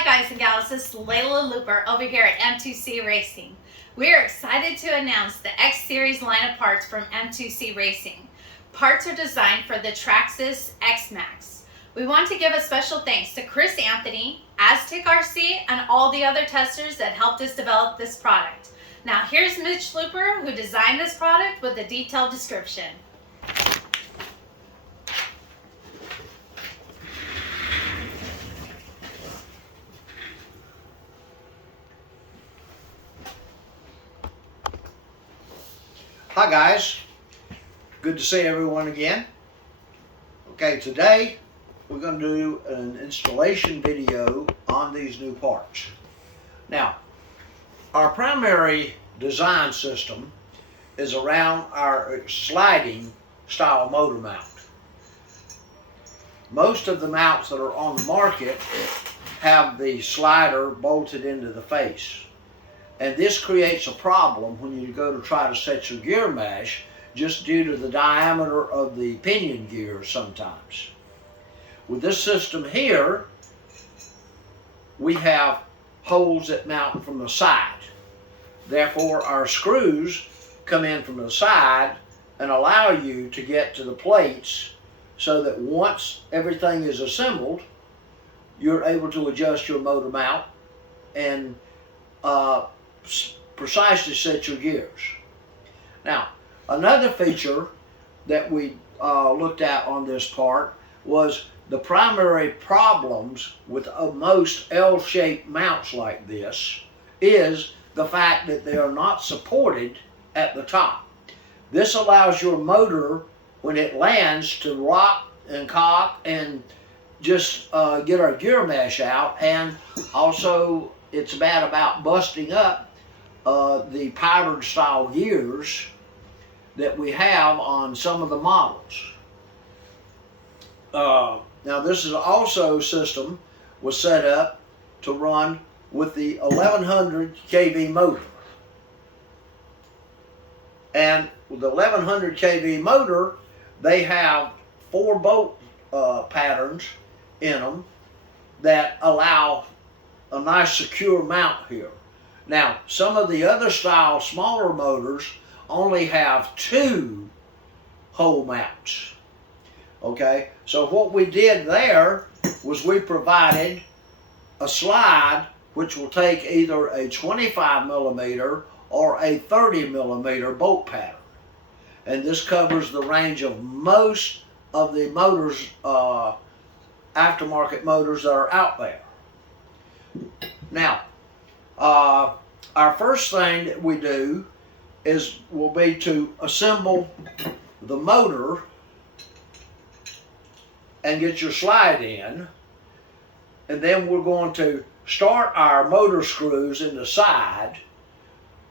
Hi guys and gals, this is Layla Looper over here at M2C Racing. We are excited to announce the X-Series line of parts from M2C Racing. Parts are designed for the Traxxas xmaxx. We want to give a special thanks to Chris Anthony, Aztec RC, and all the other testers that helped us develop this product. Now here's Mitch Looper, who designed this product, with a detailed description. Hi guys, good to see everyone again. Okay, today we're going to do an installation video on these new parts. Now, our primary design system is around our sliding style motor mount. Most of the mounts that are on the market have the slider bolted into the face. And this creates a problem when you go to try to set your gear mesh, just due to the diameter of the pinion gear sometimes. With this system here, we have holes that mount from the side. Therefore, our screws come in from the side and allow you to get to the plates so that once everything is assembled, you're able to adjust your motor mount and precisely set your gears. Now, another feature that we looked at on this part was the primary problems with most L-shaped mounts like this is the fact that they are not supported at the top. This allows your motor, when it lands, to rock and cock and just get our gear mesh out, and also it's bad about busting up the pattern style gears that we have on some of the models. Now this is also system was set up to run with the 1100 kV motor. And with the 1100 kV motor, they have 4 bolt patterns in them that allow a nice secure mount here. Now, some of the other style smaller motors only have 2 hole mounts. Okay, so what we did there was we provided a slide which will take either a 25 millimeter or a 30 millimeter bolt pattern. And this covers the range of most of the motors, aftermarket motors that are out there. Now, our first thing that we do will be to assemble the motor and get your slide in, and then we're going to start our motor screws in the side,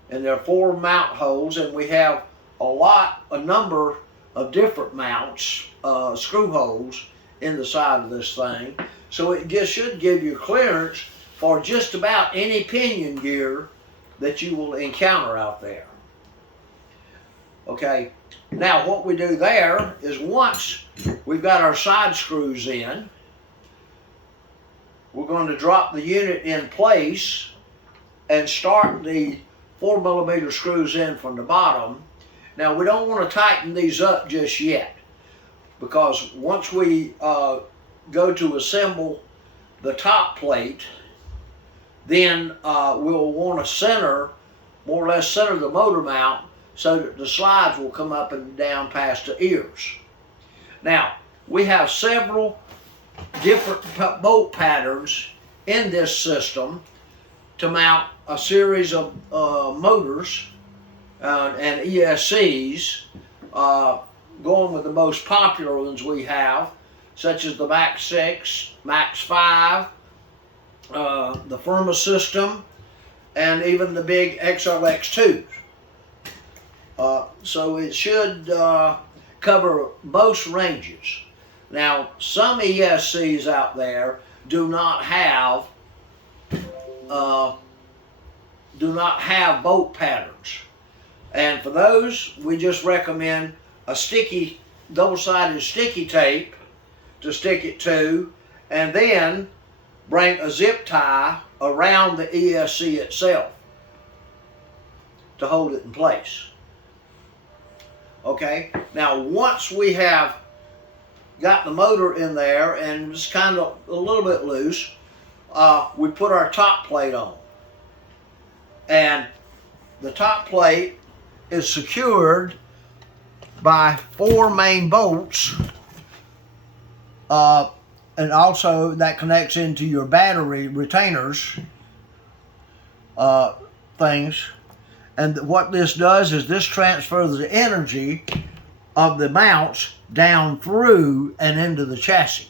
and there are 4 mount holes, and we have a number of different mounts, screw holes in the side of this thing, so it should give you clearance for just about any pinion gear that you will encounter out there. Okay, now what we do there is once we've got our side screws in, we're going to drop the unit in place and start the 4 millimeter screws in from the bottom. Now we don't want to tighten these up just yet, because once we go to assemble the top plate, then we'll want to more or less center the motor mount so that the slides will come up and down past the ears. Now, we have several different bolt patterns in this system to mount a series of motors and ESCs, going with the most popular ones we have, such as the Max 6, Max 5, the Firma system, and even the big XLX2s. So it should cover most ranges. Now, some ESCs out there do not have bolt patterns, and for those we just recommend a double-sided sticky tape to stick it to, and then bring a zip tie around the ESC itself to hold it in place. Okay, now once we have got the motor in there and it's kind of a little bit loose, we put our top plate on. And the top plate is secured by 4 main bolts, and also that connects into your battery retainers things. And what this does is this transfers the energy of the mounts down through and into the chassis,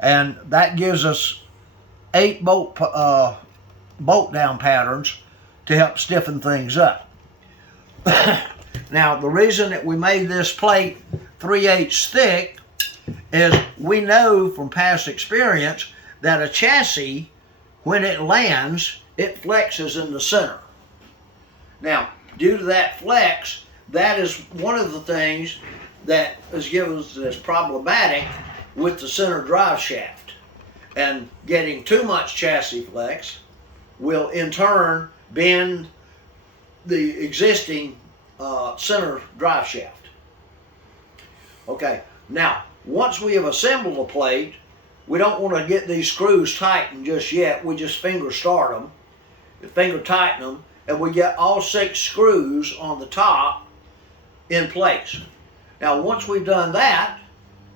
and that gives us 8 bolt down patterns to help stiffen things up. Now, the reason that we made this plate 3/8 thick is we know from past experience that a chassis, when it lands, it flexes in the center. Now, due to that flex, that is one of the things that is given us as problematic with the center drive shaft. And getting too much chassis flex will in turn bend the existing center drive shaft. Okay, now once we have assembled the plate, we don't want to get these screws tightened just yet. We just finger start them, finger tighten them, and we get all 6 screws on the top in place. Now once we've done that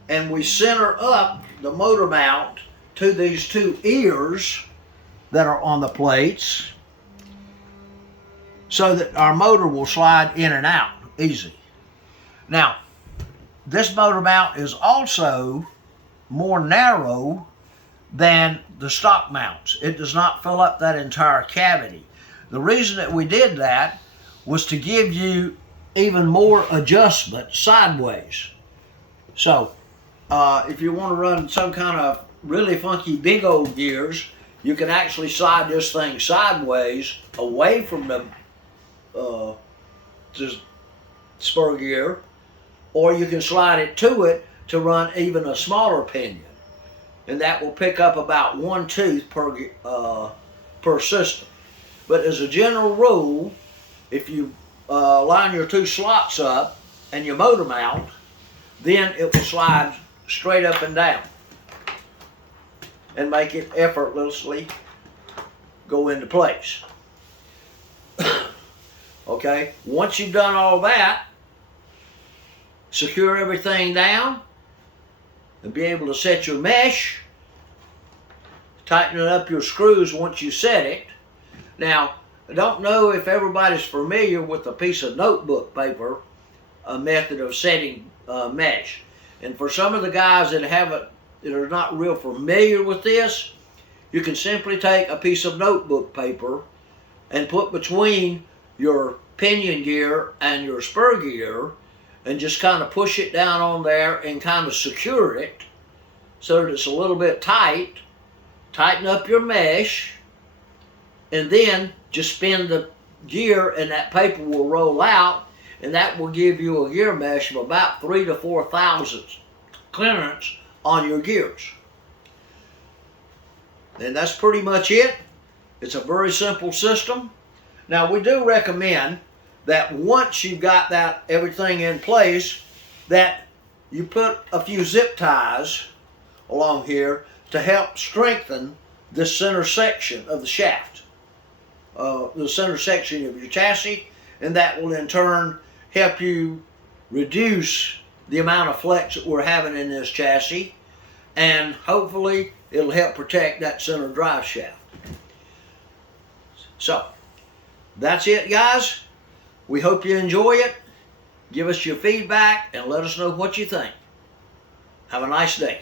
and we center up the motor mount to these 2 ears that are on the plates so that our motor will slide in and out easy. Now, this motor mount is also more narrow than the stock mounts. It does not fill up that entire cavity. The reason that we did that was to give you even more adjustment sideways. So, if you want to run some kind of really funky big old gears, you can actually slide this thing sideways away from the spur gear, or you can slide it to it to run even a smaller pinion, and that will pick up about 1 tooth per system. But as a general rule, if you line your 2 slots up and your motor mount, then it will slide straight up and down and make it effortlessly go into place. Okay, once you've done all that, secure everything down and be able to set your mesh, tightening up your screws once you set it. Now, I don't know if everybody's familiar with a piece of notebook paper, a method of setting mesh. And for some of the guys that are not real familiar with this, you can simply take a piece of notebook paper and put between your pinion gear and your spur gear and just kind of push it down on there and kind of secure it so that it's a little bit tight. Tighten up your mesh, and then just spin the gear and that paper will roll out, and that will give you a gear mesh of about 3 to 4 thousandths clearance on your gears. And that's pretty much it. It's a very simple system. Now, we do recommend that once you've got everything in place, that you put a few zip ties along here to help strengthen this center section of the shaft, the center section of your chassis, and that will in turn help you reduce the amount of flex that we're having in this chassis, and hopefully it'll help protect that center drive shaft. So, that's it, guys. We hope you enjoy it. Give us your feedback and let us know what you think. Have a nice day.